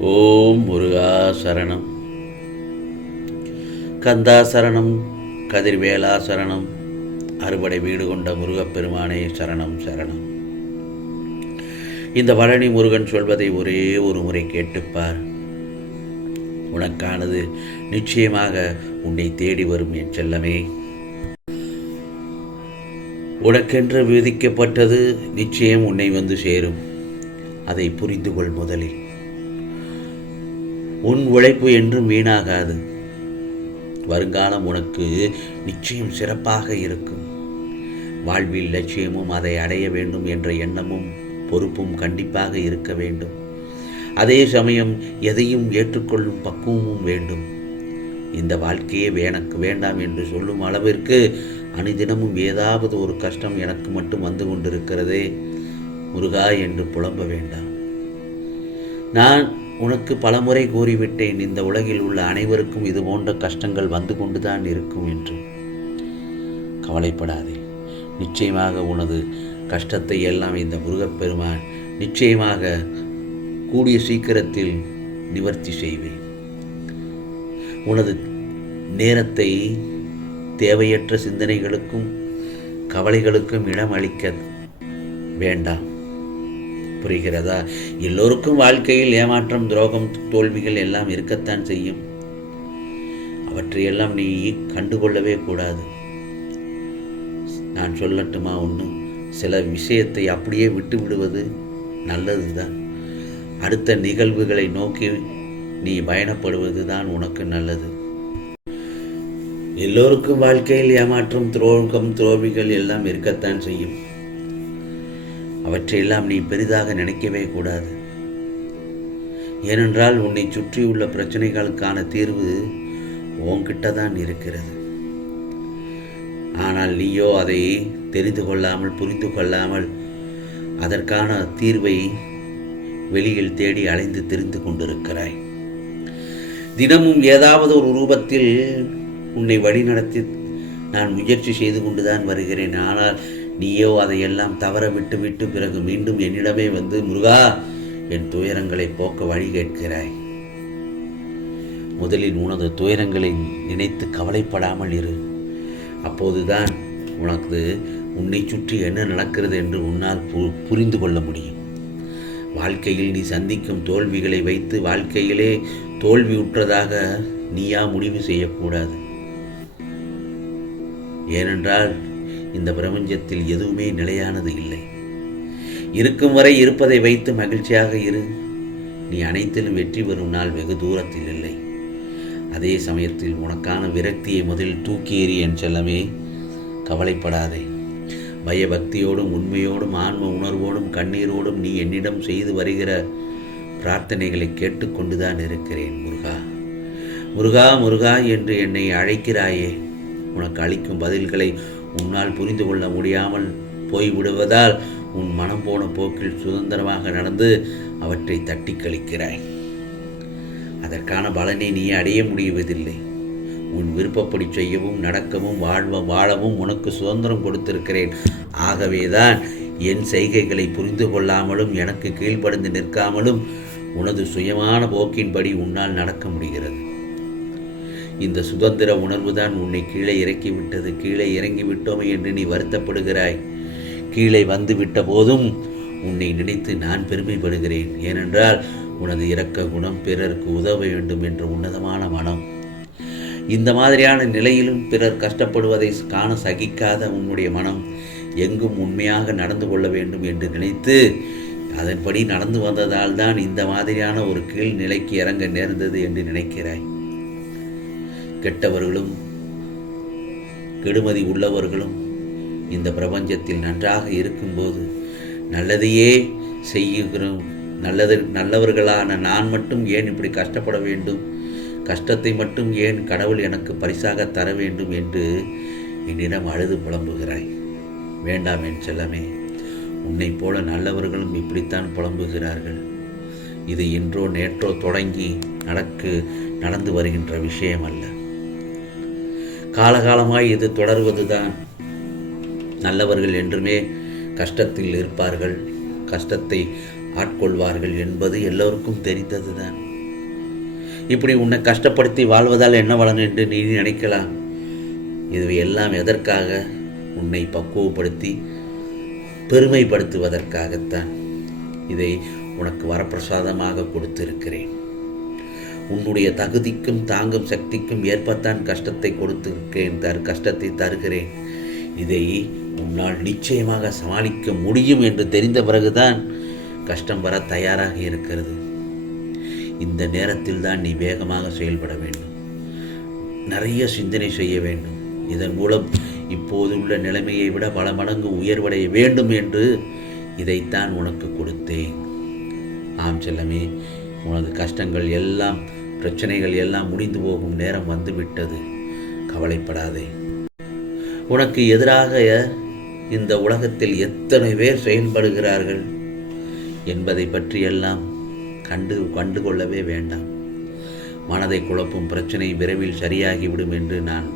ஓம் முருகா சரணம். கந்தா சரணம் கதிர்வேலா சரணம் அறுபடை வீடு கொண்ட முருகப்பெருமானே சரணம் சரணம். இந்த பழனி முருகன் சொல்வதை ஒரே ஒரு முறை கேட்டுப்பார். உனக்கானது நிச்சயமாக உன்னை தேடி வரும் என் செல்லமே. உனக்கென்று விதிக்கப்பட்டது நிச்சயம் உன்னை வந்து சேரும். அதை புரிந்து கொள் முதலில். உன் உழைப்பு என்றும் வீணாகாது. வருங்காலம் உனக்கு நிச்சயம் சிறப்பாக இருக்கும். வாழ்வில் லட்சியமும் அதை அடைய வேண்டும் என்ற எண்ணமும் பொறுப்பும் கண்டிப்பாக இருக்க வேண்டும். அதே சமயம் எதையும் ஏற்றுக்கொள்ளும் பக்குவமும் வேண்டும். இந்த வாழ்க்கையே எனக்கு வேண்டாம் என்று சொல்லும் அளவிற்கு அனுதினமும் ஏதாவது ஒரு கஷ்டம் எனக்கு மட்டும் வந்து கொண்டிருக்கிறதே முருகா என்று புலம்ப வேண்டாம். நான் உனக்கு பலமுறை கூறிவிட்டேன். இந்த உலகில் உள்ள அனைவருக்கும் இது போன்ற கஷ்டங்கள் வந்து கொண்டுதான் இருக்கும் என்று. கவலைப்படாதே. நிச்சயமாக உனது கஷ்டத்தை எல்லாம் இந்த முருகப்பெருமான் நிச்சயமாக கூடிய சீக்கிரத்தில் நிவர்த்தி செய்வேன். உனது நேரத்தை தேவையற்ற சிந்தனைகளுக்கும் கவலைகளுக்கும் இடம் அளிக்க வேண்டாம். புரிகிறதா? எல்லோருக்கும் வாழ்க்கையில் ஏமாற்றம் துரோகம் தோல்விகள் எல்லாம் இருக்கத்தான் செய்யும். அவற்றையெல்லாம் நீ கண்டுகொள்ளவே கூடாது. நான் சொல்லட்டுமா ஒன்று சில விஷயத்தை அப்படியே விட்டு விடுவது நல்லது தான் அடுத்த நிகழ்வுகளை நோக்கி நீ பயணப்படுவது தான் உனக்கு நல்லது. எல்லோருக்கும் வாழ்க்கையில் ஏமாற்றம் துரோகம் துரோவிகள் எல்லாம் இருக்கத்தான் செய்யும். அவற்றையெல்லாம் நீ பெரிதாக நினைக்கவே கூடாது. ஏனென்றால் உன்னை சுற்றியுள்ள பிரச்சனைகளுக்கான தீர்வு உன்கிட்ட தான் இருக்கிறது. ஆனால் நீயோ அதை தெரிந்து கொள்ளாமல் புரிந்து கொள்ளாமல் அதற்கான தீர்வை வெளியில் தேடி அலைந்து தெரிந்து கொண்டிருக்கிறாய். தினமும் ஏதாவது ஒரு ரூபத்தில் உன்னை வழிநடத்தி நான் முயற்சி செய்து கொண்டுதான் வருகிறேன். ஆனால் நீயோ அதையெல்லாம் தவற விட்டு விட்டு பிறகு மீண்டும் என்னிடமே வந்து முருகா என் துயரங்களை போக்க வழி கேட்கிறாய். முதலில் உனது துயரங்களை நினைத்து கவலைப்படாமல் இரு. அப்போதுதான் உனக்கு உன்னை சுற்றி என்ன நடக்கிறது என்று உன்னால் பு புரிந்து கொள்ள முடியும். வாழ்க்கையில் நீ சந்திக்கும் தோல்விகளை வைத்து வாழ்க்கையிலே தோல்வியுற்றதாக நீயா முடிவு செய்யக்கூடாது. ஏனென்றால் இந்த பிரபஞ்சத்தில் எதுவுமே நிலையானது இல்லை. இருக்கும் வரை இருப்பதை வைத்து மகிழ்ச்சியாக இரு. நீ அனைத்திலும் வெற்றி பெறும் நாள் வெகு தூரத்தில் இல்லை. அதே சமயத்தில் உனக்கான விரக்தியை முதலில் தூக்கி எறி என் செல்லமே கவலைப்படாதே. பயபக்தியோடும் உண்மையோடும் ஆன்ம உணர்வோடும் கண்ணீரோடும் நீ என்னிடம் செய்து வருகிற பிரார்த்தனைகளை கேட்டுக்கொண்டுதான் இருக்கிறேன் முருகா. முருகா முருகா என்று என்னை அழைக்கிறாயே. உனக்கு அளிக்கும் பதில்களை உன்னால் புரிந்து கொள்ள முடியாமல் போய்விடுவதால் உன் மனம் போன போக்கில் சுதந்திரமாக நடந்து அவற்றை தட்டி கழிக்கிறாய். அதற்கான பலனை நீ அடைய முடிவதில்லை. உன் விருப்பப்படி செய்யவும் நடக்கவும் வாழ்வ வாழவும் உனக்கு சுதந்திரம் கொடுத்திருக்கிறேன். ஆகவேதான் என் செய்கைகளை புரிந்து கொள்ளாமலும் எனக்கு கீழ்ப்படிந்து நிற்காமலும் உனது சுயமான போக்கின்படி உன்னால் நடக்க முடிகிறது. இந்த சுதந்திர உணர்வுதான் உன்னை கீழே இறக்கிவிட்டது. கீழே இறங்கி விட்டோமே என்று நீ வருத்தப்படுகிறாய். கீழே வந்துவிட்ட போதும் உன்னை நினைத்து நான் பெருமைப்படுகிறேன். ஏனென்றால் உனது இரக்க குணம் பிறருக்கு உதவ வேண்டும் என்ற உன்னதமான மனம். இந்த மாதிரியான நிலையிலும் பிறர் கஷ்டப்படுவதை காண சகிக்காத உன்னுடைய மனம் எங்கும் உண்மையாக நடந்து கொள்ள வேண்டும் என்று நினைத்து அதன்படி நடந்து வந்ததால் தான் இந்த மாதிரியான ஒரு கீழ் நிலைக்கு இறங்க நேர்ந்தது என்று நினைக்கிறாய். கெட்டவர்களும் கெடுமதி உள்ளவர்களும் இந்த பிரபஞ்சத்தில் நன்றாக இருக்கும்போது நல்லதையே செய்யுகிறோம் நல்லது நல்லவர்களான நான் மட்டும் ஏன் இப்படி கஷ்டப்பட வேண்டும்? கஷ்டத்தை மட்டும் ஏன் கடவுள் எனக்கு பரிசாக தர வேண்டும் என்று என்னிடம் அழுது புலம்புகிறாய். வேண்டாம் என் செல்லமே உன்னை போல நல்லவர்களும் இப்படித்தான் புலம்புகிறார்கள். இது இன்றோ நேற்றோ தொடங்கி நடக்கு நடந்து வருகின்ற விஷயம் அல்ல காலகாலமாய் இது தொடர்வதுதான். நல்லவர்கள் என்றுமே கஷ்டத்தில் இருப்பார்கள் கஷ்டத்தை ஆட்கொள்வார்கள் என்பது எல்லோருக்கும் தெரிந்ததுதான். இப்படி உன்னை கஷ்டப்படுத்தி வாழ்வதால் என்ன வளன் என்று நீ நினைக்கலாம். இது எல்லாம் எதற்காக? உன்னை பக்குவப்படுத்தி பெருமைப்படுத்துவதற்காகத்தான். இதை உனக்கு வரப்பிரசாதமாக கொடுத்திருக்கிறேன். உன்னுடைய தகுதிக்கும் தாங்கும் சக்திக்கும் ஏற்பத்தான் கஷ்டத்தை கொடுத்திருக்கிறேன் தரு கஷ்டத்தை தருகிறேன். இதை உன்னால் நிச்சயமாக சமாளிக்க முடியும் என்று தெரிந்த பிறகுதான் கஷ்டம் வர தயாராக இருக்கிறது. இந்த நேரத்தில் தான் நீ வேகமாக செயல்பட வேண்டும். நிறைய சிந்தனை செய்ய வேண்டும். இதன் மூலம் இப்போதுள்ள நிலைமையை விட பல மடங்கு உயர்வடைய வேண்டும் என்று இதைத்தான் உனக்கு கொடுத்தேன். ஆம் செல்லமே உனது கஷ்டங்கள் எல்லாம் பிரச்சனைகள் எல்லாம் முடிந்து போகும் நேரம் வந்துவிட்டது. கவலைப்படாதே. உனக்கு எதிராக இந்த உலகத்தில் எத்தனை பேர் செயல்படுகிறார்கள் என்பதை பற்றியெல்லாம் கண்டு கண்டுகொள்ளவே வேண்டாம். மனதை குழப்பும் பிரச்சனை விரைவில் சரியாகிவிடும் என்று நான்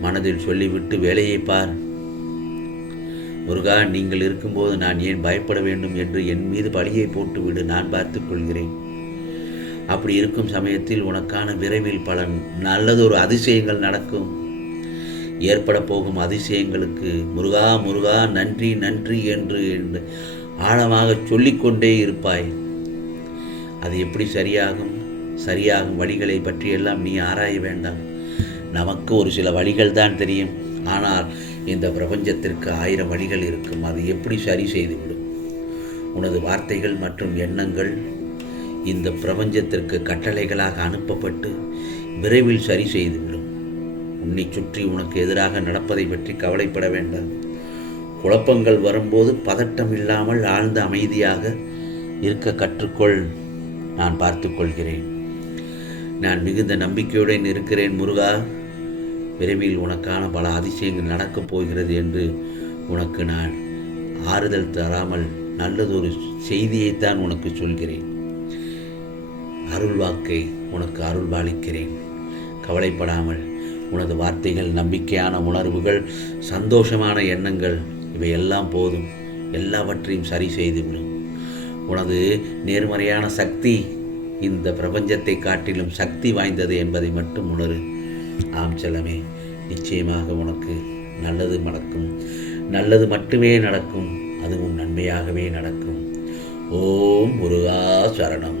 மனதில் சொல்லிவிட்டு வேலையை பார். முருகா நீங்கள் இருக்கும்போது நான் ஏன் பயப்பட வேண்டும் என்று என் மீது பழியை போட்டுவிடு நான் பார்த்துக் கொள்கிறேன். அப்படி இருக்கும் சமயத்தில் உனக்கான விரைவில் பல நல்லதொரு அதிசயங்கள் நடக்கும். ஏற்பட போகும் அதிசயங்களுக்கு முருகா முருகா நன்றி நன்றி என்று என்று ஆழமாக சொல்லிக்கொண்டே இருப்பாய். அது எப்படி சரியாகும்? சரியாகும் வழிகளை பற்றியெல்லாம் நீ ஆராய வேண்டாம். நமக்கு ஒரு சில வழிகள் தான் தெரியும். ஆனால் இந்த பிரபஞ்சத்திற்கு ஆயிரம் வழிகள் இருக்கும். அது எப்படி சரி செய்துவிடும்? உனது வார்த்தைகள் மற்றும் எண்ணங்கள் இந்த பிரபஞ்சத்திற்கு கட்டளைகளாக அனுப்பப்பட்டு விரைவில் சரி செய்துவிடும். உன்னை சுற்றி உனக்கு எதிராக நடப்பதை பற்றி கவலைப்பட வேண்டாம். குழப்பங்கள் வரும்போது பதட்டம் இல்லாமல் ஆழ்ந்த அமைதியாக இருக்க கற்றுக்கொள். நான் பார்த்துக்கொள்கிறேன் நான் மிகுந்த நம்பிக்கையுடன் இருக்கிறேன் முருகா. விரைவில் உனக்கான பல அதிசயங்கள் நடக்கப் போகிறது என்று உனக்கு நான் ஆறுதல் தராமல் நல்லதொரு செய்தியைத்தான் உனக்கு சொல்கிறேன். அருள் வாக்கை உனக்கு அருள் பாலிக்கிறேன் கவலைப்படாமல் உனது வார்த்தைகள் நம்பிக்கையான உணர்வுகள் சந்தோஷமான எண்ணங்கள் இவையெல்லாம் போதும். எல்லாவற்றையும் சரி செய்துவிடும் உனது நேர்மறையான சக்தி இந்த பிரபஞ்சத்தை காட்டிலும் சக்தி வாய்ந்தது என்பதை மட்டும் உணரு. ஆம் செல்லமே நிச்சயமாக உனக்கு நல்லது நடக்கும். நல்லது மட்டுமே நடக்கும் அதுவும் நன்மையாகவே நடக்கும். ஓம் முருகா சரணம்.